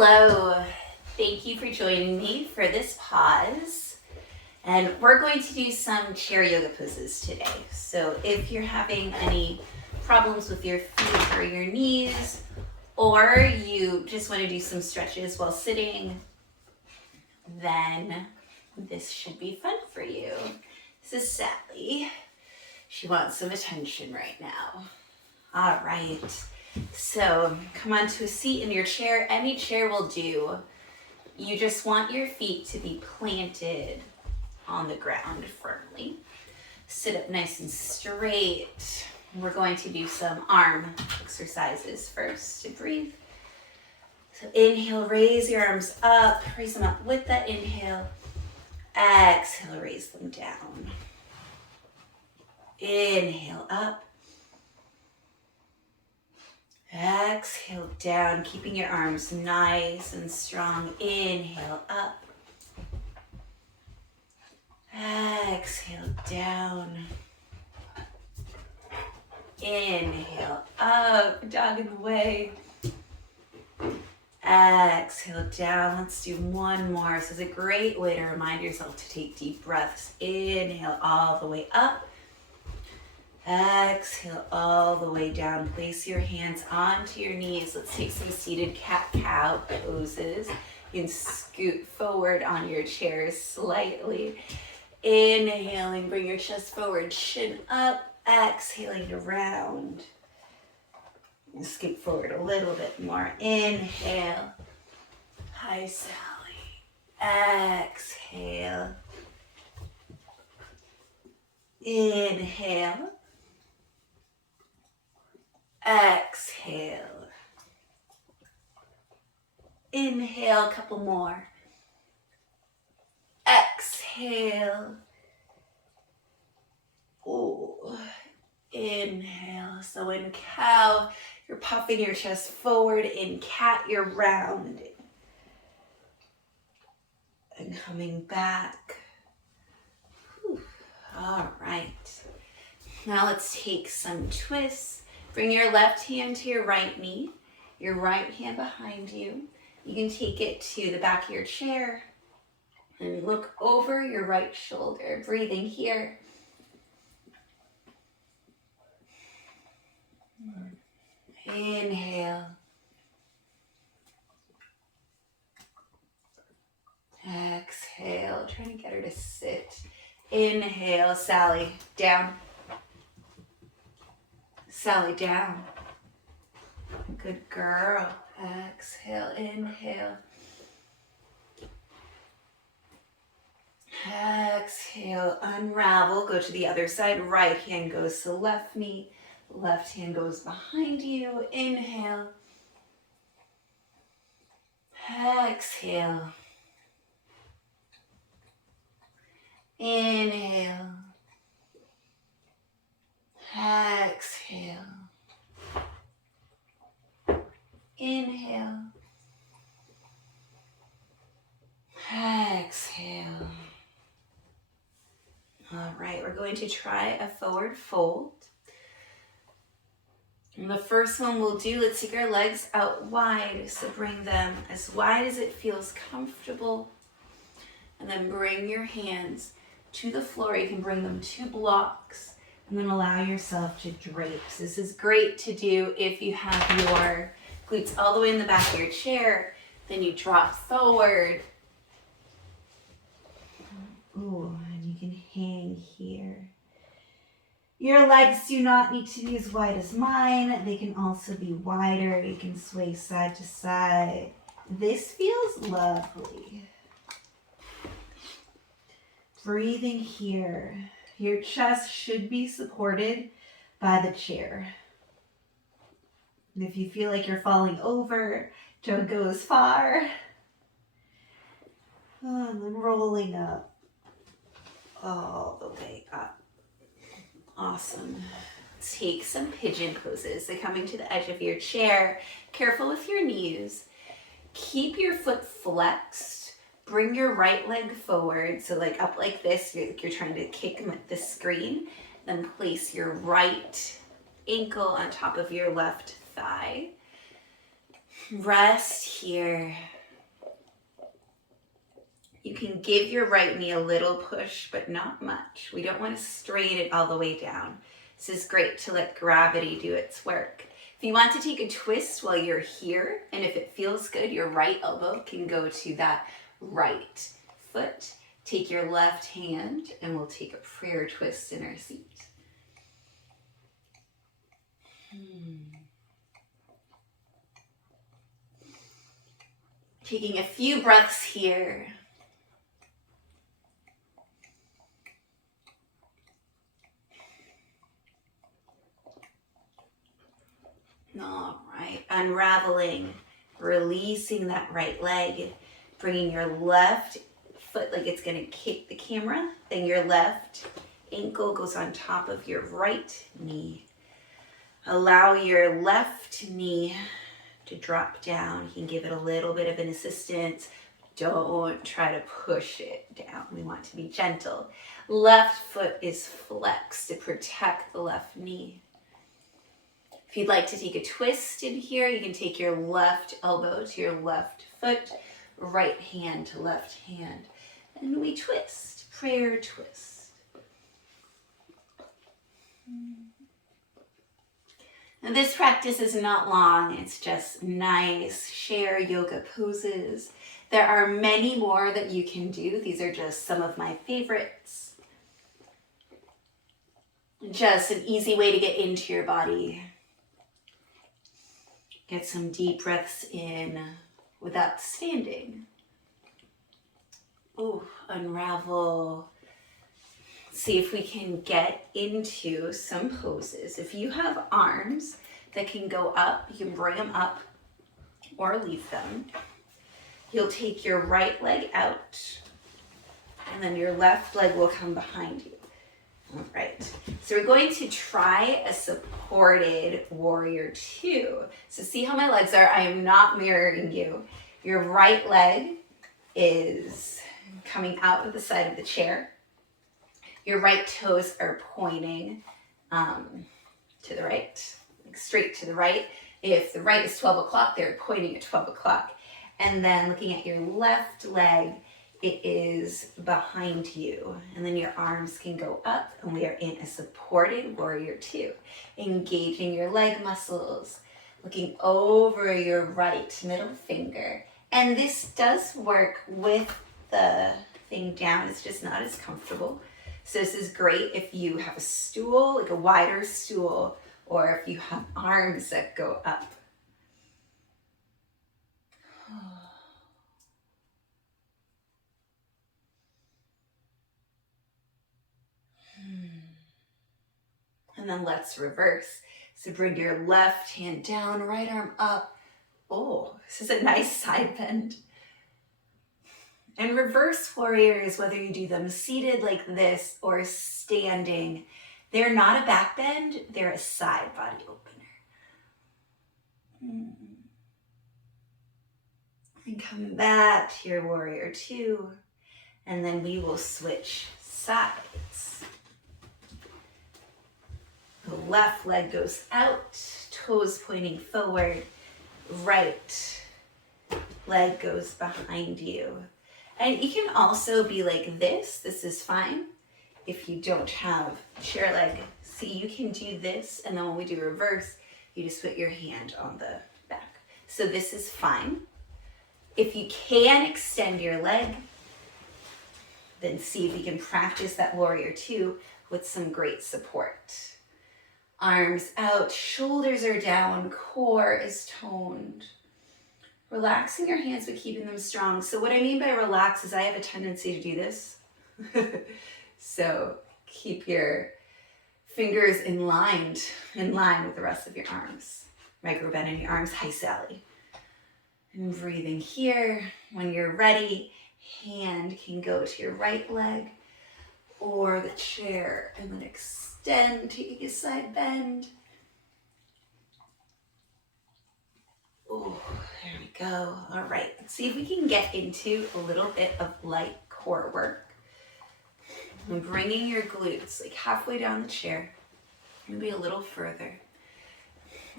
Hello, thank you for joining me for this pause. And we're going to do some chair yoga poses today. So if you're having any problems with your feet or your knees, or you just want to do some stretches while sitting, then this should be fun for you. This is Sally. She wants some attention right now. All right. So come onto a seat in your chair. Any chair will do. You just want your feet to be planted on the ground firmly. Sit up nice and straight. We're going to do some arm exercises first to breathe. So inhale, raise your arms up. Raise them up with that inhale. Exhale, raise them down. Inhale up. Exhale down, keeping your arms nice and strong. Inhale up. Exhale down. Inhale up, dog in the way. Exhale down. Let's do one more. This is a great way to remind yourself to take deep breaths. Inhale all the way up. Exhale all the way down. Place your hands onto your knees. Let's take some seated cat-cow poses. You can scoot forward on your chair slightly. Inhaling, bring your chest forward, chin up. Exhaling to round. And scoot forward a little bit more. Inhale. Hi, Sally. Exhale. Inhale. Exhale. Inhale, a couple more. Exhale. Ooh. Inhale. So in cow, you're puffing your chest forward. In cat, you're rounding. And coming back. Whew. All right. Now let's take some twists. Bring your left hand to your right knee, your right hand behind you. You can take it to the back of your chair and look over your right shoulder, breathing here. Inhale. Exhale, trying to get her to sit. Inhale, Sally, down. Sally, down. Good girl. Exhale, inhale. Exhale, unravel. Go to the other side. Right hand goes to left knee. Left hand goes behind you. Inhale. Exhale. Inhale. Exhale. Inhale. Exhale. All right, we're going to try a forward fold. And the first one we'll do, let's take our legs out wide. So bring them as wide as it feels comfortable. And then bring your hands to the floor. You can bring them to blocks. And then allow yourself to drape. So this is great to do if you have your glutes all the way in the back of your chair. Then you drop forward. Ooh, and you can hang here. Your legs do not need to be as wide as mine. They can also be wider. You can sway side to side. This feels lovely. Breathing here. Your chest should be supported by the chair. And if you feel like you're falling over, don't go as far. And then rolling up. All the way up. Awesome. Take some pigeon poses. So coming to the edge of your chair, careful with your knees. Keep your foot flexed. Bring your right leg forward. So like up like this, you're trying to kick the screen. Then place your right ankle on top of your left thigh. Rest here. You can give your right knee a little push, but not much. We don't want to strain it all the way down. This is great to let gravity do its work. If you want to take a twist while you're here, and if it feels good, your right elbow can go to that right foot. Take your left hand, and we'll take a prayer twist in our seat. Taking a few breaths here. All right, unraveling, releasing that right leg, bringing your left foot like it's gonna kick the camera, then your left ankle goes on top of your right knee. Allow your left knee to drop down. You can give it a little bit of an assistance. Don't try to push it down. We want to be gentle. Left foot is flexed to protect the left knee. If you'd like to take a twist in here, you can take your left elbow to your left foot, right hand to left hand, and we twist, prayer twist. And this practice is not long, it's just nice share yoga poses. There are many more that you can do. These are just some of my favorites. Just an easy way to get into your body. Get some deep breaths in without standing. Ooh, unravel. See if we can get into some poses. If you have arms that can go up, you can bring them up or leave them. You'll take your right leg out, and then your left leg will come behind you. All right, so we're going to try a supported warrior two. So see how my legs are. I am not mirroring you. Your right leg is coming out of the side of the chair. Your right toes are pointing to the right, like straight to the right. If the right is 12 o'clock, they're pointing at 12 o'clock. And then looking at your left leg, it is behind you. And then your arms can go up, and we are in a supported warrior two. Engaging your leg muscles, looking over your right middle finger. And this does work with the thing down, it's just not as comfortable. So this is great if you have a stool, like a wider stool, or if you have arms that go up. And then let's reverse. So bring your left hand down, right arm up. Oh, this is a nice side bend. And reverse warriors, whether you do them seated like this or standing, they're not a back bend, they're a side body opener. And come back to your warrior two, and then we will switch sides. The left leg goes out, toes pointing forward, right leg goes behind you. And you can also be like this is fine. If you don't have chair leg, see, you can do this, and then when we do reverse, you just put your hand on the back. So this is fine. If you can extend your leg, then see if you can practice that warrior two with some great support. Arms out, shoulders are down, core is toned. Relaxing your hands but keeping them strong. So what I mean by relax is I have a tendency to do this. So keep your fingers in line with the rest of your arms. Micro bend in your arms. Hi, Sally. And breathing here. When you're ready, hand can go to your right leg or the chair, and then extend, taking a side bend. Oh, there we go. All right, let's see if we can get into a little bit of light core work. And bringing your glutes like halfway down the chair, maybe a little further.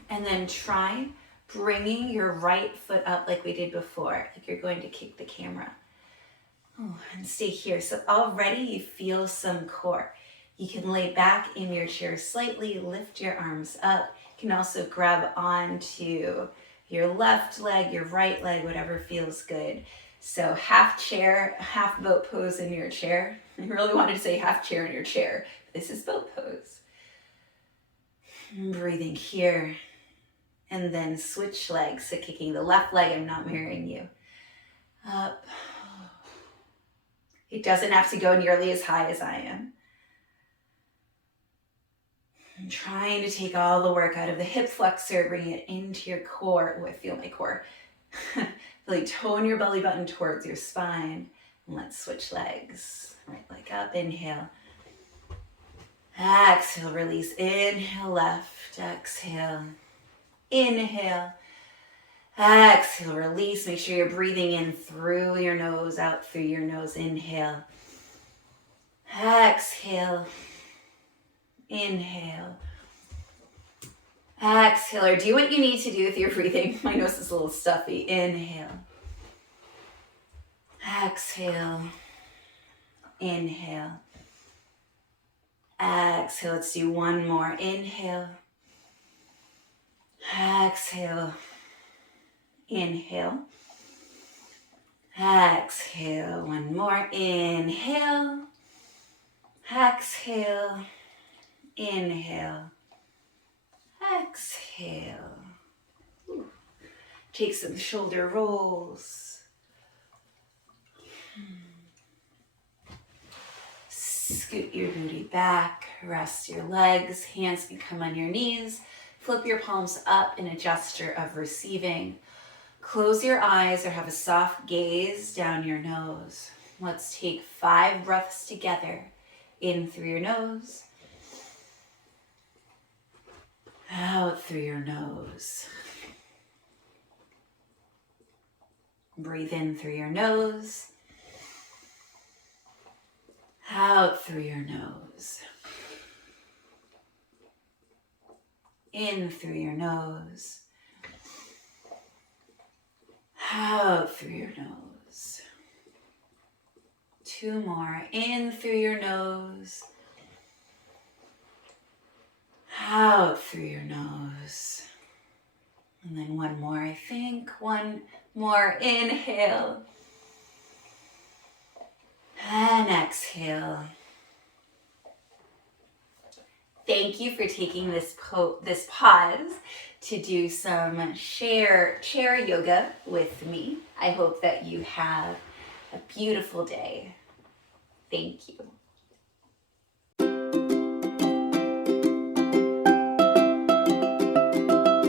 And then try bringing your right foot up like we did before, like you're going to kick the camera. Oh, and stay here. So already you feel some core. You can lay back in your chair slightly, lift your arms up. You can also grab onto your left leg, your right leg, whatever feels good. So half chair, half boat pose in your chair. I really wanted to say half chair in your chair. This is boat pose. Breathing here. And then switch legs. So kicking the left leg, I'm not mirroring you. Up. It doesn't have to go nearly as high as I am. I'm trying to take all the work out of the hip flexor, bring it into your core. Oh, I feel my core. Really tone your belly button towards your spine. And let's switch legs. Right leg up, inhale. Exhale, release. Inhale, left. Exhale. Inhale. Exhale, release. Make sure you're breathing in through your nose, out through your nose. Inhale. Exhale. Inhale. Exhale, or do what you need to do with your breathing. My nose is a little stuffy. Inhale. Exhale. Inhale. Exhale. Let's do one more. Inhale. Exhale. Inhale. Exhale. One more. Inhale. Exhale. Inhale. Exhale. Take some shoulder rolls. Scoot your booty back. Rest your legs. Hands can come on your knees. Flip your palms up in a gesture of receiving. Close your eyes or have a soft gaze down your nose. Let's take 5 breaths together. In through your nose. Out through your nose. Breathe in through your nose. Out through your nose. In through your nose. Out through your nose. 2 more. In through your nose. Out through your nose. And then 1 more, I think. 1 more. Inhale. And exhale. Thank you for taking this pause to do some chair yoga with me. I hope that you have a beautiful day. Thank you.